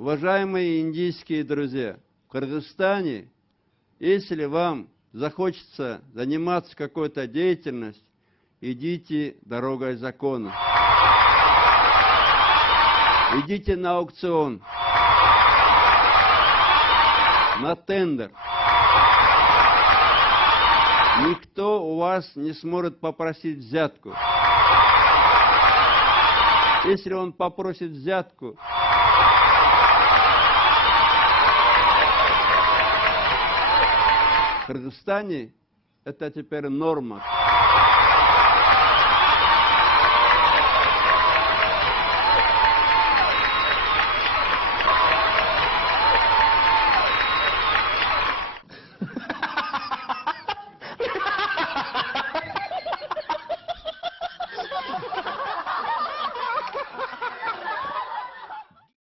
Уважаемые индийские друзья, в Кыргызстане, если вам захочется заниматься какой-то деятельностью, идите дорогой закона. Идите на аукцион, на тендер. Никто у вас не сможет попросить взятку. Если он попросит взятку, в Кыргызстане это теперь норма.